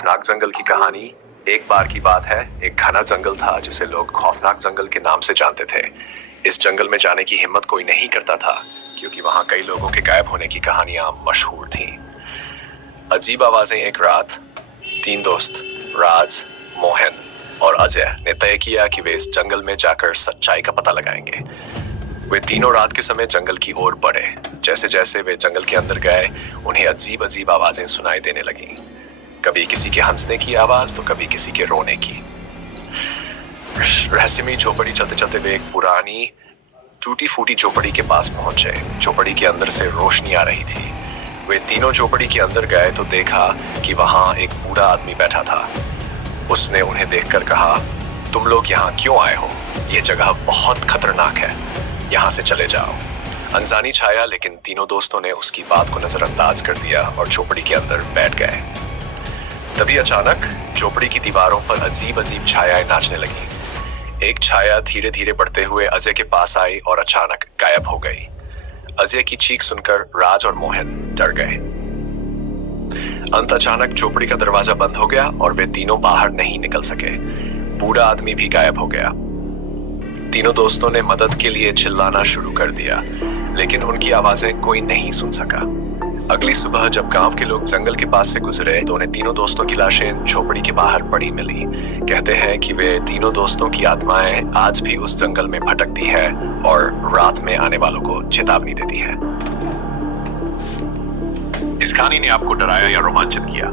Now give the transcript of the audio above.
खौफनाक जंगल की कहानी। एक बार की बात है, एक घना जंगल था जिसे लोग खौफनाक जंगल के नाम से जानते थे। इस जंगल में जाने की हिम्मत कोई नहीं करता था क्योंकि वहां कई लोगों के गायब होने की कहानियां मशहूर थीं। अजीब आवाजें। एक रात तीन दोस्त राज, मोहन और अजय ने तय किया कि वे इस जंगल में जाकर सच्चाई का पता लगाएंगे। वे तीनों रात के समय जंगल की ओर बढ़े। जैसे जैसे वे जंगल के अंदर गए, उन्हें अजीब अजीब आवाजें सुनाई देने लगीं। कभी किसी के हंसने की आवाज तो कभी किसी के रोने की। रहस्यमयी झोपड़ी चलते चलते वे एक पुरानी टूटी फूटी झोपड़ी के पास पहुंचे। झोपड़ी के अंदर से रोशनी आ रही थी। वे तीनों झोपड़ी के अंदर गए तो देखा कि वहां एक बूढ़ा आदमी बैठा था। उसने उन्हें देखकर कहा, तुम लोग यहाँ क्यों आए हो? यह जगह बहुत खतरनाक है, यहाँ से चले जाओ। अनजानी छाया, लेकिन तीनों दोस्तों ने उसकी बात को नजरअंदाज कर दिया और झोपड़ी के अंदर बैठ गए। तभी अचानक झोपड़ी की दीवारों पर अजीब अजीब छायाएं नाचने लगी। एक छाया धीरे धीरे बढ़ते हुए अजय के पास आई और अचानक गायब हो गई। अजय की चीख सुनकर राज और मोहन डर गए। अंत अचानक झोपड़ी का दरवाजा बंद हो गया और वे तीनों बाहर नहीं निकल सके। बूढ़ा आदमी भी गायब हो गया। तीनों दोस्तों ने मदद के लिए चिल्लाना शुरू कर दिया, लेकिन उनकी आवाजें कोई नहीं सुन सका। अगली सुबह जब गांव के लोग जंगल के पास से गुजरे तो उन्हें तीनों दोस्तों की लाशें झोपड़ी के बाहर पड़ी मिली। कहते हैं कि वे तीनों दोस्तों की आत्माएं आज भी उस जंगल में भटकती है और रात में आने वालों को चेतावनी देती है। इस कहानी ने आपको डराया या रोमांचित किया?